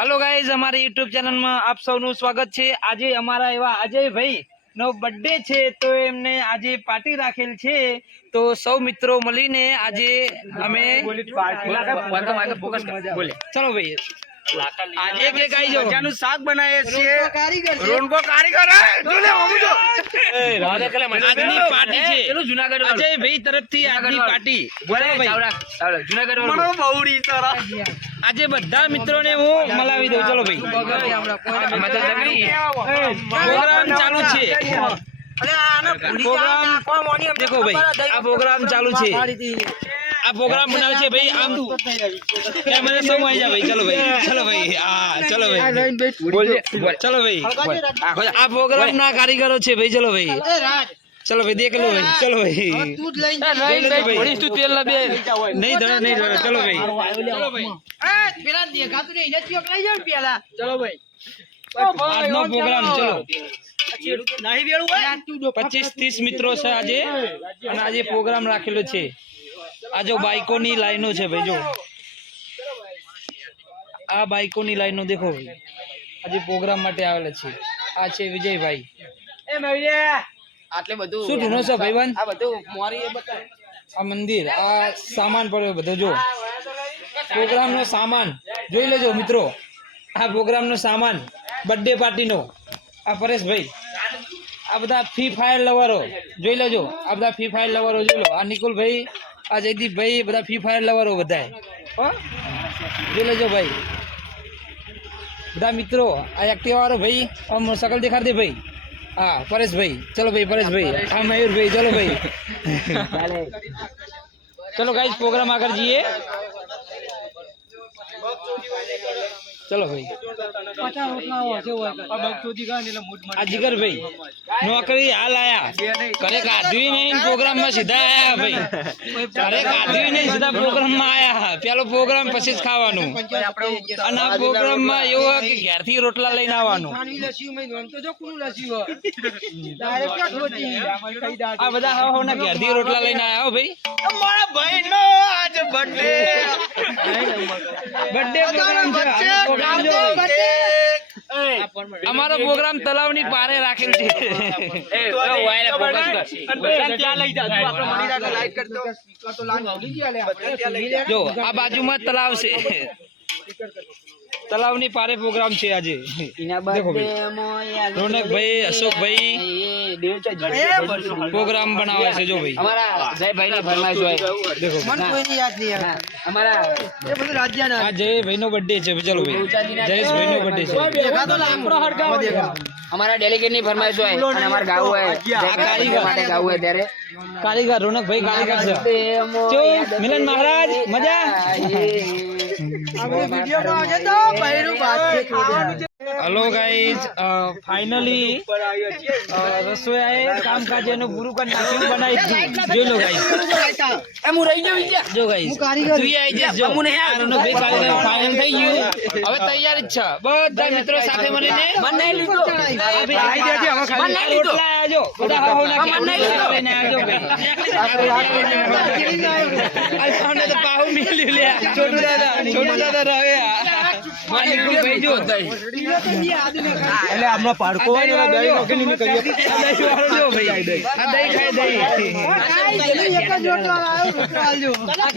Hello guys અમારી YouTube ચેનલમાં આપ સૌનું સ્વાગત છે. આજે અમારા એવા અજયભાઈ નો બર્થડે છે તો એમને આજે પાર્ટી રાખેલ છે. તો સૌ મિત્રો મળીને આજે અમે ચલો ભાઈ. આજે કે ગાઈ જો મજાનું શાક બનાવીએ છીએ રોનકો કારીગર પાર્ટી છે. અજયભાઈ તરફથી આજની પાર્ટી. બહુડી તરફ. આજે બધા મિત્રોને હું મલાવી દઉં. ચલો ભાઈ. પ્રોગ્રામ ચાલુ છે. દેખો ભાઈ આ પ્રોગ્રામ ચાલુ છે. આ પ્રોગ્રામ બનાવે છે ભાઈ આમ કેમેરા સૌ આવી જા ભાઈ ચલો ભાઈ. ચલો ભાઈ હા ચલો ભાઈ. ચલો ભાઈ. આ પ્રોગ્રામ ના કારીગરો છે ભાઈ ચલો ભાઈ. ચલો ભાઈ દેખ લો ભાઈ ચલો ભાઈ. લો ભાઈ. નહીં ધરે નહીં પેલા? ચલો ભાઈ. આજનો પ્રોગ્રામ ચલો. પચીસ ત્રીસ મિત્રો છે આજે. અને આજે પ્રોગ્રામ રાખેલો છે. આ જો બાઈકોની લાઈનો છે ભાઈ જો. આ બાઇકોની લાઈનો દેખો ભાઈ. આજે પ્રોગ્રામ માટે આવેલા છે આ છે વિજયભાઈ. આટલે બધું શું ઢૂંઢો છે ભાઈબંધ? આ બધું મોરી આ મંદિર આ સામાન પડ્યો બધો જો. પ્રોગ્રામનો સામાન જોઈ લેજો મિત્રો. આ પ્રોગ્રામનો સામાન બર્થડે પાર્ટીનો આ પરેશભાઈ આ બધા ફ્રી ફાયર લવરો જોઈ લેજો. આ બધા ફ્રી ફાયર લવરો જોઈ લો. આ નિકુલભાઈ આ જયદીપભાઈ બધા ફ્રી ફાયર લવરો બધા જોઈ લેજો ભાઈ. બધા મિત્રો આ એક્ટિવા વાળો ભાઈ આમ શકલ દેખાડ દે ભાઈ. હા પરેશભાઈ. ચલો ભાઈ પરેશભાઈ. હા મયુરભાઈ ચલો ભાઈ. ચલો ગાઈસ પ્રોગ્રામ આગળ જઈએ. ચલો ભાઈ. આ જીગરભાઈ. નોકરી હાલ આયા. ઘરે કાઢવી નહીં પ્રોગ્રામમાં સીધા આયા ભાઈ. ઘરે કાઢવી નહીં સીધા પ્રોગ્રામમાં આયા. પેલો પ્રોગ્રામ પછી જ ખાવાનું. અને આ પ્રોગ્રામમાં એવું હોય કે ઘેરથી રોટલા લઈને આવવાનું. આ બધા હા હવાના ઘેરથી રોટલા લઈને આયા હો ભાઈ. મારા ભાઈનો આજ બર્થડે બર્થડે પ્રોગ્રામ આ પ્રોગ્રામ તલાવની અમારો પ્રોગ્રામ તલાવની પારે રાખેલ છે. જો આ બાજુમાં તલાવ છે. તલાવની પારે પ્રોગ્રામ છે આજે. રોનકભાઈ અશોકભાઈ. પ્રોગ્રામ બનાવે છે જો ભાઈ. અમારા જયભાઈ ની ફરમાઈશ હોય દેખો અમારા આ જયભાઈ નો બર્થડે છે ચલો ભાઈ. જયેશભાઈ નો બર્થડે છે. અમારા ડેલિગેટની ફરમાઈશ હોય. અને અમારે ગાવું હોય. કારીગર. માટે ગાવું હોય ત્યારે. કારીગર રોનકભાઈ કારીગર છે. મિલન મહારાજ મજા? હલો ગાઈઝ ફાઇનલી રસોયાએ કામકાજનું પૂરું કરી નાખ્યું બનાવી જોઈ લો ગાઈઝ એમ હું રહી ગયો જો ગાઈઝ તું આવી જઈશ જો. અમુને હે, આ રોનકભાઈ કારીગર. ફાઇનલ થઈ ગયું. હવે તૈયાર જ છે. બધા મિત્રો સાથે મળીને મને લીધો. મન લીધો. આવજો. બધા હાવ ના. લઈને આવજો ભાઈ. આ સામે તો પાહુ મિલ્યું લે છોટુ દાદા, છોટુ દાદા રહે. એટલે આમનો પાડકો હોય ને, દહીં નોખીને નીકળી જાય. દહીં વાળો જો ભાઈ. આ દહીં ખાય દહીં. આ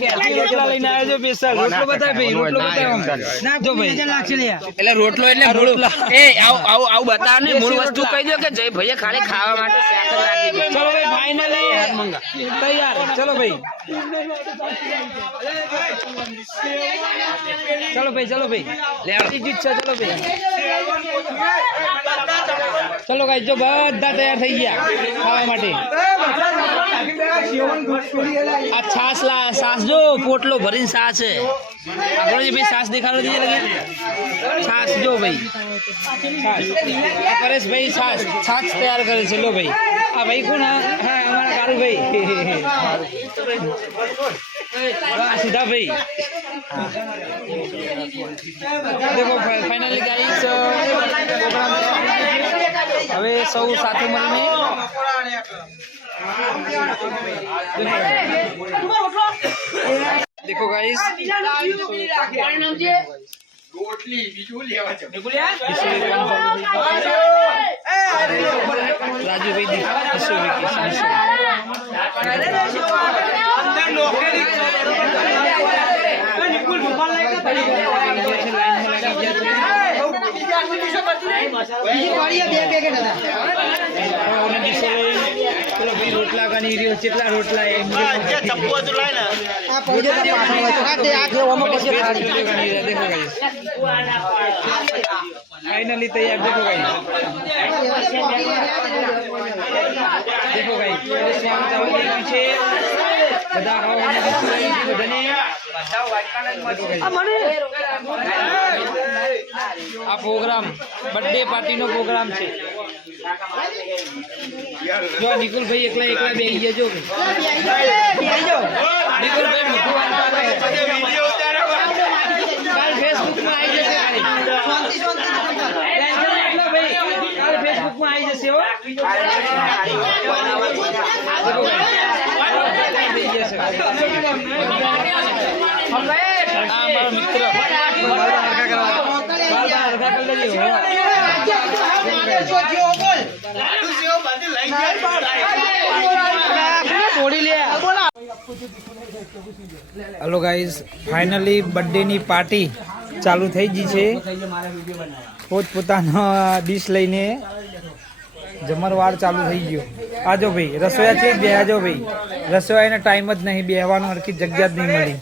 ઘેરથી રોટલા લઈને આવ્યો છો સ્પેશિયલ. રોટલો બતાય ભાઈ, રોટલો બતાય આમ. જો ભાઈ. એટલે રોટલો એટલે મૂળ એ આવું આવું આવું બતાવો ને મૂળ વસ્તુ કહી દો કે જય ભાઈએ ખાલી ખાવા માટે શાક રાખી ચલો ભાઈ ફાઇનલી તૈયાર. ચલો ભાઈ. ચલો ભાઈ ચલો ભાઈ. છે ચલો ભાઈ. ચલો ગાઈ જો બધા તૈયાર થઈ ગયા ખાવા માટે. આ છાસ લા છાસ જો પોટલો ભરીને છાસ છે. આપણો ભાઈ છાસ દેખાડો દઈએ લગી. છાસ જો ભાઈ. પરેશ ભાઈ છાસ છાસ તૈયાર કરે છે લો ભાઈ. આ ભાઈ કોણ? હા અમારા કારુભાઈ. વાહ, સીધાભાઈ દેખો ફાઇનલી ગાઈસ હવે સૌ સાથે મળીને દેખો ગાઈસ રોટલી બીજું લેવા રાજુભાઈ દીકરા દી- બસો વીસ, બસો. હવે ઓને દિવસે પેલો ભાઈ રોટલા ગણી રહ્યો કેટલા રોટલા એ ચપ્પુ હતું લાય ને. આ પૈજો તો પાછળ હતો આ તે આ પછી ખાડી દેખો ગાઈસ ફાઇનલી તૈયાર દેખો ગાઈસ દેખો ગાઈસ શ્યામ ચાવલ દેખ્યું છે બધા ખાવાને બધાને. આ પ્રોગ્રામ બર્થડે પાર્ટી નો પ્રોગ્રામ છે. જો આ નિકુલભાઈ એકલા એકલા ગયા જો મોટું કાલ ફેસબુકમાં આવી જશે ખાલી કાલ ફેસબુકમાં આવી જશે હો. મિત્ર. હેલો ગાઈઝ ફાઇનલી બર્થડેની પાર્ટી ચાલુ થઈ ગઈ છે. પોતપોતાનો ડીશ લઈને જમણવાર ચાલુ થઈ ગયો. આજો ભાઈ, રસોયા છે? બે આજો ભાઈ. રસોયાનો ટાઈમ જ નહીં, બેહવાનો, હરખી જગ્યા જ નહીં મળી.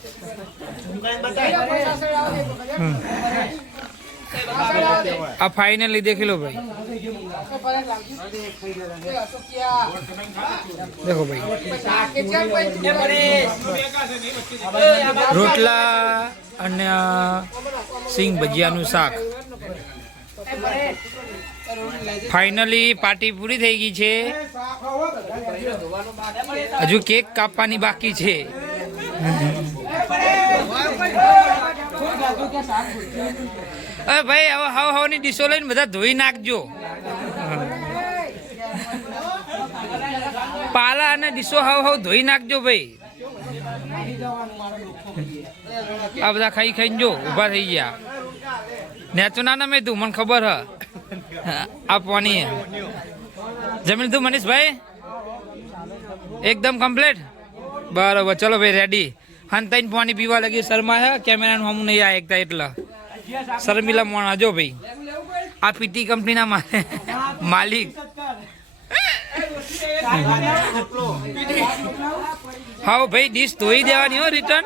આ ફાઇનલી દેખી લો ભાઈ. દેખો ભાઈ. રોટલા અને સિંગ ભજીયાનું શાક. ફાઇનલી પાર્ટી પૂરી થઈ ગઈ છે. હજુ કેક કાપવાની બાકી છે. અરે ભાઈ હવે હાવ હાવની ડીશો લઈને બધા ધોઈ નાખજો. પાલા અને ડીશો હાવ હાવ ધોઈ નાખજો ભાઈ. આ બધા ખાઈ ખાઈને જો ઊભા થઈ ગયા. નેચો ના મેં તું, મને ખબર હ. આપવાની. હે. જમી લીધું મનીષભાઈ? એકદમ કમ્પ્લીટ બરાબર, ચલો ભાઈ રેડી હંતાઈને પાણી પીવા લાગી શર્મા હે, કેમેરાનું હમું નહીં આ એકતા એટલા. શર્મિલા મોણા, જો ભાઈ. આ પીટી કંપનીના માલિક. હા ભાઈ, ડીશ ધોઈ દેવાની હો રિટર્ન